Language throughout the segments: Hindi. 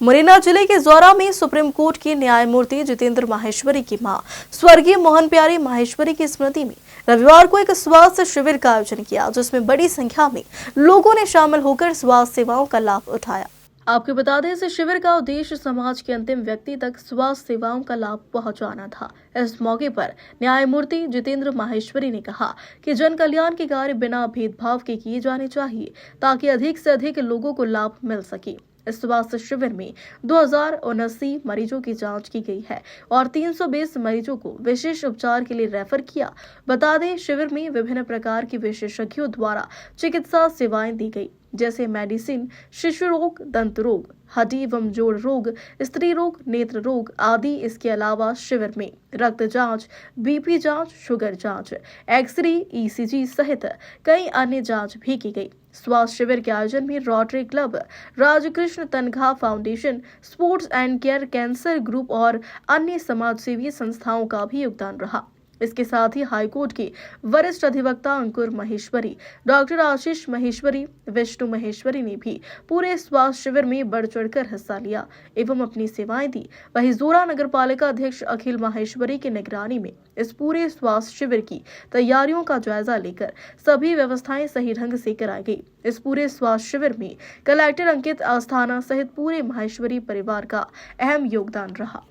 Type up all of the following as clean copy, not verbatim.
मुरैना जिले के जौरा में सुप्रीम कोर्ट के न्यायमूर्ति जितेंद्र माहेश्वरी की मां स्वर्गीय मोहन प्यारी माहेश्वरी की स्मृति में रविवार को एक स्वास्थ्य शिविर का आयोजन किया, जिसमें बड़ी संख्या में लोगों ने शामिल होकर स्वास्थ्य सेवाओं का लाभ उठाया। आपको बता दें, इस शिविर का उद्देश्य समाज के अंतिम व्यक्ति तक स्वास्थ्य सेवाओं का लाभ पहुंचाना था। इस मौके पर न्यायमूर्ति जितेंद्र माहेश्वरी ने कहा कि जन कल्याण के कार्य बिना भेदभाव के किए जाने चाहिए, ताकि अधिक से अधिक लोगों को लाभ मिल सके। इस स्वास्थ्य शिविर में 2079 मरीजों की जांच की गई है और 320 मरीजों को विशेष उपचार के लिए रेफर किया। बता दें, शिविर में विभिन्न प्रकार के विशेषज्ञों द्वारा चिकित्सा सेवाएं दी गई, जैसे मेडिसिन, शिशु रोग, दंत रोग, हड्डी एवं जोड़ रोग, स्त्री रोग, नेत्र रोग आदि। इसके अलावा शिविर में रक्त जांच, बीपी जांच, शुगर जांच, एक्सरे, ईसीजी सहित कई अन्य जांच भी की गई। स्वास्थ्य शिविर के आयोजन में rotary club, Rajkrishna Tankha foundation, sports and care, cancer group और अन्य समाजसेवी संस्थाओं का भी योगदान रहा। इसके साथ ही हाईकोर्ट के वरिष्ठ अधिवक्ता अंकुर महेश्वरी, डॉक्टर आशीष महेश्वरी, विष्णु महेश्वरी ने भी पूरे स्वास्थ्य शिविर में बढ़ चढ़कर हिस्सा लिया एवं अपनी सेवाएं दी। वहीं जोरा नगर पालिका अध्यक्ष अखिल माहेश्वरी की निगरानी में इस पूरे स्वास्थ्य शिविर की तैयारियों का जायजा लेकर सभी व्यवस्थाएं सही ढंग से कराई गई। इस पूरे स्वास्थ्य शिविर में कलेक्टर अंकित आस्थाना सहित पूरे माहेश्वरी परिवार का अहम योगदान रहा।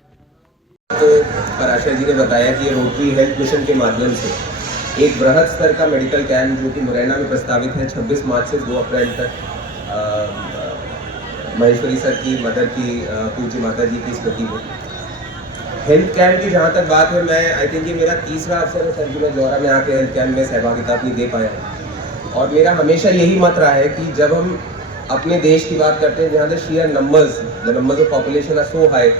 तो पराशर जी ने बताया कि रोटरी हेल्थ मिशन के माध्यम से एक बृहद स्तर का मेडिकल कैंप जो कि मुरैना में प्रस्तावित है 26 मार्च से 2 अप्रैल तक महेश्वरी सर की मदर की पूज्य माता जी की स्मृति में हेल्थ कैंप की जहाँ तक बात है, मैं आई थिंक ये मेरा तीसरा अवसर है सर कि मैं जौरा में आके हेल्थ कैंप में सहभागिता अपनी दे पाया हूँ। और मेरा हमेशा यही मत रहा है कि जब हम अपने देश की बात करते हैं जहाँ the sheer numbers of population are so high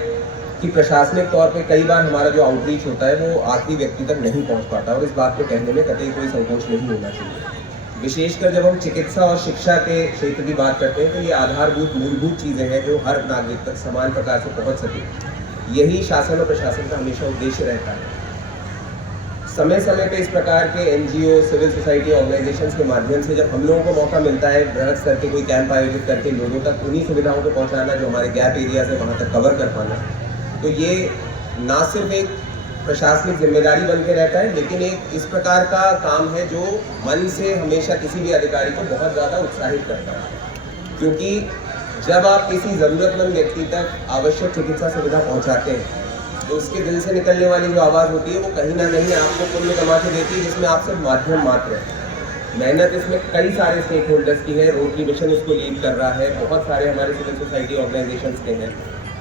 कि प्रशासनिक तौर पे कई बार हमारा जो आउटरीच होता है वो आखिरी व्यक्ति तक नहीं पहुंच पाता, और इस बात को कहने में कतई कोई संकोच नहीं होना चाहिए। विशेषकर जब हम चिकित्सा और शिक्षा के क्षेत्र की बात करते हैं तो ये आधारभूत मूलभूत चीज़ें हैं जो हर नागरिक तक समान प्रकार से पहुँच सके। यही शासन और प्रशासन का हमेशा उद्देश्य रहता है। समय समय पर इस प्रकार के NGO, सिविल सोसाइटी ऑर्गेनाइजेशंस के माध्यम से जब हम लोगों को मौका मिलता है बृहद स्तर के कोई कैंप आयोजित करके लोगों तक उन्हीं सुविधाओं को पहुँचाना जो हमारे गैप एरियाज है वहाँ तक कवर कर पाना, तो ये ना सिर्फ एक प्रशासनिक जिम्मेदारी बन के रहता है, लेकिन एक इस प्रकार का काम है जो मन से हमेशा किसी भी अधिकारी को बहुत ज़्यादा उत्साहित करता है। क्योंकि जब आप किसी ज़रूरतमंद व्यक्ति तक आवश्यक चिकित्सा सुविधा पहुंचाते हैं तो उसके दिल से निकलने वाली जो आवाज़ होती है वो कहीं ना कहीं आपको पुण्य कमा के देती है, जिसमें आप सिर्फ माध्यम मात्र है। मेहनत इसमें कई सारे स्टेक होल्डर्स की है। रोटरी मिशन इसको लीड कर रहा है, बहुत सारे हमारे सिविल सोसाइटी ऑर्गेनाइजेशंस के हैं,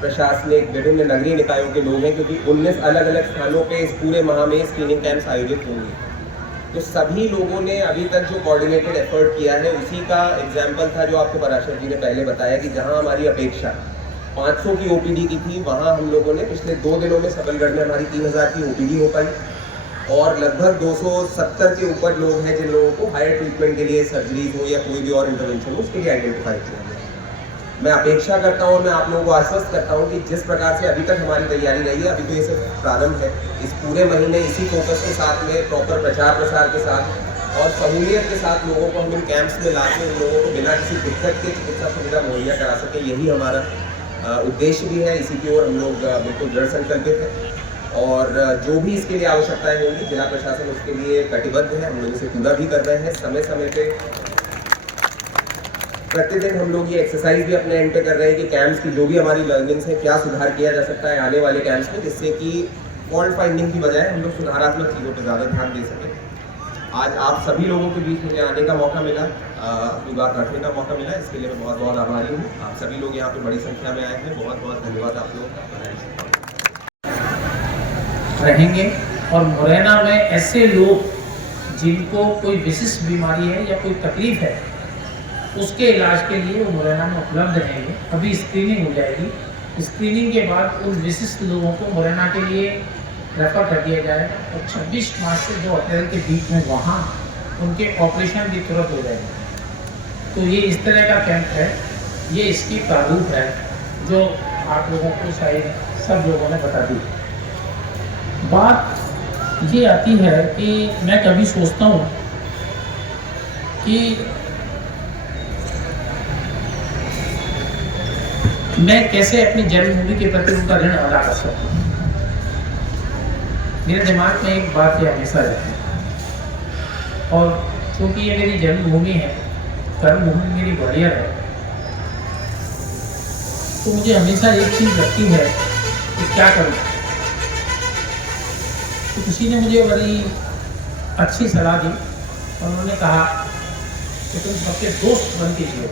प्रशासनिक विभिन्न नगरीय निकायों के लोग हैं, क्योंकि 19 अलग अलग स्थानों पे इस पूरे माह में स्क्रीनिंग कैंप्स आयोजित होंगे। तो सभी लोगों ने अभी तक जो कोऑर्डिनेटेड एफर्ट किया है उसी का एग्जाम्पल था जो आपको पराशर जी ने पहले बताया कि जहां हमारी अपेक्षा 500 की OPD की थी, वहां हम लोगों ने पिछले 2 दिनों में सबलगढ़ में हमारी 3000 की OPD हो पाई और लगभग 270 के ऊपर लोग हैं जिन लोगों को हायर ट्रीटमेंट के लिए सर्जरीज हो या कोई भी और इंटरवेंशन हो उसके लिए आइडेंटिफाई किया गया। मैं अपेक्षा करता हूँ, मैं आप लोगों को आश्वस्त करता हूँ कि जिस प्रकार से अभी तक हमारी तैयारी रही है, अभी तो ये सिर्फ प्रारंभ है। इस पूरे महीने इसी फोकस के साथ में प्रॉपर प्रचार प्रसार के साथ और सहूलियत के साथ लोगों को हम इन कैंप्स में लाके उन लोगों को बिना किसी दिक्कत के चिकित्सा सुविधा मुहैया करा सके, यही हमारा उद्देश्य भी है। इसी की ओर हम लोग बिल्कुल दृढ़ संकल्पित हैं और जो भी इसके लिए आवश्यकताएं होंगी जिला प्रशासन उसके लिए कटिबद्ध है, हम लोग इसे पूरा भी कर रहे हैं। समय समय पे प्रतिदिन हम लोग ये एक्सरसाइज भी अपने एंड पे कर रहे हैं कि कैंप्स की जो भी हमारी लर्निंग्स है क्या सुधार किया जा सकता है आने वाले कैंप्स में, जिससे कि फॉल्ट फाइंडिंग की बजाय हम लोग सुधारात्मक चीज़ों पर ज़्यादा ध्यान दे सकें। आज आप सभी लोगों के बीच मुझे आने का मौका मिला, अपनी बात रखने का मौका मिला, इसके लिए मैं बहुत बहुत आभारी हूँ। आप सभी लोग यहाँ पे बड़ी संख्या में आए हैं, बहुत बहुत धन्यवाद आप लोग रहेंगे। और मुरैना में ऐसे लोग जिनको कोई विशिष्ट बीमारी है या कोई तकलीफ है उसके इलाज के लिए वो मुरैना में उपलब्ध रहेंगे। अभी स्क्रीनिंग हो जाएगी, स्क्रीनिंग के बाद उन विशिष्ट लोगों को मुरैना के लिए रेफर कर दिया जाएगा और 26 मार्च से 2 अप्रैल के बीच में वहाँ उनके ऑपरेशन भी तुरंत हो जाएंगे। तो ये इस तरह का कैंप है, ये इसकी प्रारूप है जो आप लोगों को शायद सब लोगों ने बता दी। बात ये आती है कि मैं कभी सोचता हूँ कि मैं कैसे अपनी जन्मभूमि के प्रति उनका ऋण अदा कर सकता हूँ। मेरे दिमाग में एक बात ये हमेशा रहती है, और क्योंकि ये मेरी जन्मभूमि है, कर्मभूमि मेरी ग्वालियर है, तो मुझे हमेशा एक चीज़ लगती है कि क्या करूँ। तो किसी ने मुझे बड़ी अच्छी सलाह दी और उन्होंने कहा कि तुम सबके दोस्त बन के जियो।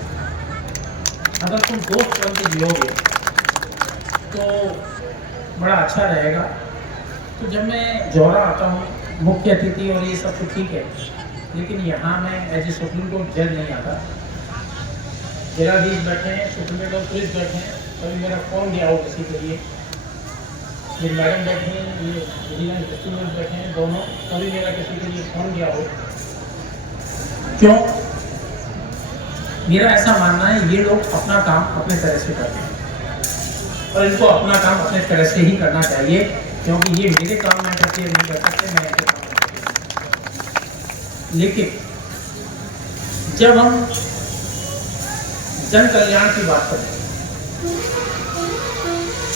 अगर तुम दोस्त बन के जियोगे तो बड़ा अच्छा रहेगा। तो जब मैं जौहरा आता हूँ, मुख्य अतिथि और ये सब तो ठीक है, लेकिन यहाँ मैं एज ए सुप्रीम कोर्ट जज नहीं आता। जिलाधीश बैठे हैं, सुप्रीम कोर्ट पुलिस बैठे हैं, कभी मेरा फ़ोन गया हो किसी के लिए, ये मैडम बैठे हैं, ये विजिलेंस डिस्ट्रिक्ट बैठे हैं, दोनों, कभी मेरा किसी के लिए फ़ोन गया हो। क्यों? मेरा ऐसा मानना है ये लोग अपना काम अपने तरह से करते हैं और इनको अपना काम अपने तरह से ही करना चाहिए, क्योंकि ये मेरे काम में करते नहीं कर सकते, मैं इनके काम में कर सकता। लेकिन जब हम जन कल्याण की बात करें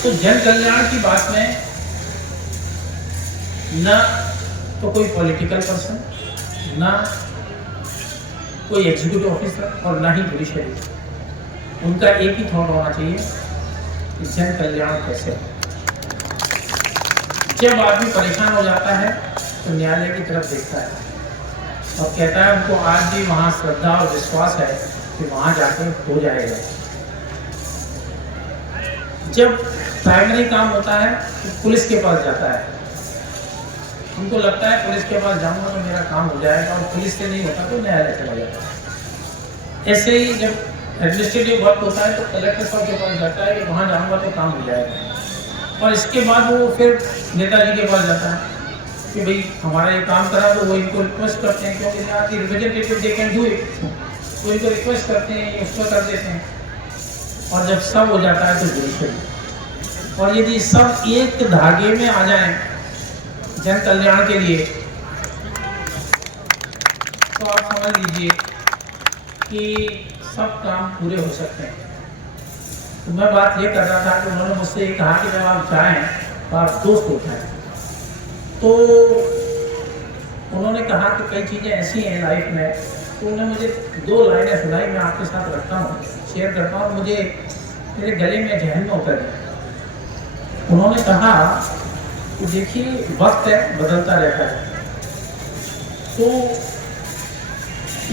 तो जन कल्याण की बात में न तो कोई पॉलिटिकल पर्सन, ना कोई एग्जीक्यूटिव ऑफिसर और ना ही जुडिशरी, उनका एक ही थॉट होना चाहिए कि जन कल्याण कैसे हो। जब आदमी परेशान हो जाता है तो न्यायालय की तरफ देखता है और कहता है उनको आज भी वहाँ श्रद्धा और विश्वास है कि वहाँ जाके हो जाएगा। जब प्राइमरी काम होता है तो पुलिस के पास जाता है, उनको लगता है पुलिस के पास जाऊंगा तो मेरा काम हो जाएगा, और पुलिस से नहीं होता तो न्यायालय चला जाता है। ऐसे ही जब एडमिनिस्ट्रेटिव वर्क होता है तो कलेक्टर साहब के पास जाता है कि वहाँ जाऊंगा तो काम हो जाएगा, और इसके बाद वो फिर नेताजी के पास जाता है कि भाई हमारा ये काम करा, तो वो इनको रिक्वेस्ट करते हैं, क्योंकि यहाँ की representative they can do it, तो इनको रिक्वेस्ट करते हैं, ये उसको कर देते हैं, और जब सब हो जाता है तो जुडिशरी। और यदि सब एक धागे में आ जाएं जन कल्याण के लिए, तो आप समझ लीजिए कि सब काम पूरे हो सकते हैं। तो मैं बात ये कर रहा था कि उन्होंने मुझसे ये कहा कि जब आप जाएं तो आप दोस्त उठाएं। तो उन्होंने कहा कि कई चीज़ें ऐसी हैं लाइफ में, तो उन्होंने मुझे 2 लाइनें सुनाई, मैं आपके साथ रखता हूँ, शेयर करता हूँ, मुझे मेरे गले में जहन में उतर गया। उन्होंने कहा कि देखिए वक्त है, बदलता रहता है, तो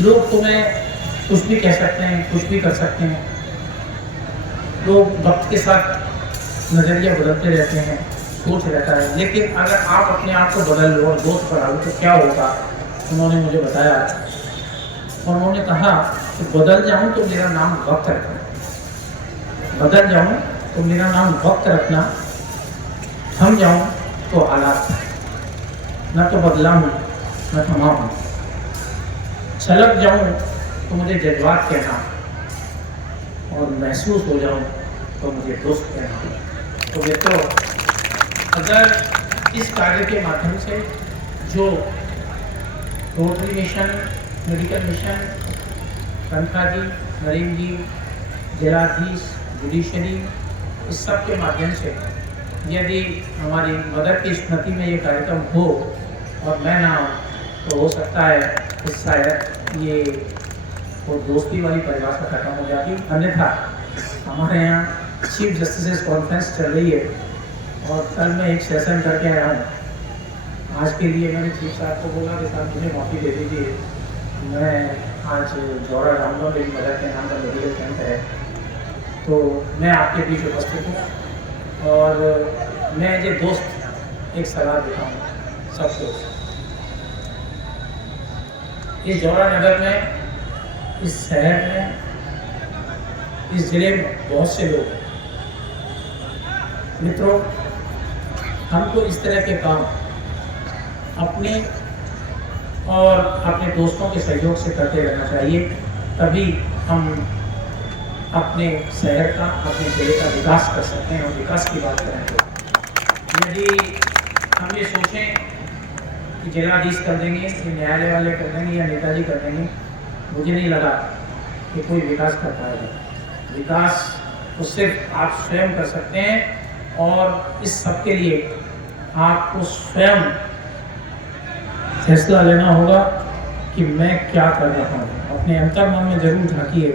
लोग तुम्हें कुछ भी कह सकते हैं, कुछ भी कर सकते हैं, लोग वक्त के साथ नज़रिया बदलते रहते हैं, सोच रहता है, लेकिन अगर आप अपने आप को बदल लो और दोस्त बढ़ा लो तो क्या होगा। उन्होंने मुझे बताया और उन्होंने कहा कि बदल जाऊं तो मेरा नाम वक्त रखना, बदल जाऊं तो मेरा नाम वक्त रखना, थम जाऊं तो हालात, न तो बदला हूँ न थमा हूँ, छलक जाऊं तो मुझे जज्बात कहना, और महसूस हो जाऊं तो मुझे दोस्त कहना। तो मित्रों, अगर इस कार्य के माध्यम से जो रोटरी मिशन, मेडिकल मिशन, तनखा जी, नरेंद्र जी, जिलाधीश, जुडिशरी, इस सब के माध्यम से यदि हमारी मदर की स्मृति में ये कार्यक्रम हो और मैं ना हो, तो हो सकता है कि शायद ये वो दोस्ती वाली परिभाषा खत्म हो जाती। अन्यथा हमारे यहाँ चीफ जस्टिस कॉन्फ्रेंस चल रही है और कल मैं एक सेशन करके आया हूँ। आज के लिए मैंने चीफ साहब को बोला कि साहब मुझे माफ़ी दे दीजिए, मैं आज जौहरा जाऊँगा, मेरी मदर के नाम का मेडिकल कैंप है, तो मैं आपके बीच उपस्थित हूँ और मैं ये दोस्त एक सलाह देता हूँ सबको। इस जौहरा नगर में, इस शहर में, इस ज़िले में बहुत से लोग हैं। मित्रों, हमको इस तरह के काम अपने और अपने दोस्तों के सहयोग से करते रहना चाहिए, तभी हम अपने शहर का, अपने ज़िले का विकास कर सकते हैं। और विकास की बात करें तो यदि हम ये सोचें कि जिलाधीश कर देंगे, कि न्यायालय वाले कर देंगे या नेताजी कर देंगे, मुझे नहीं लगा कि कोई विकास कर पाएगा। विकास वो सिर्फ आप स्वयं कर सकते हैं। और इस सब के लिए आपको स्वयं फैसला लेना होगा कि मैं क्या कर रहा हूँ। अपने अंतर्मन में जरूर झांकिए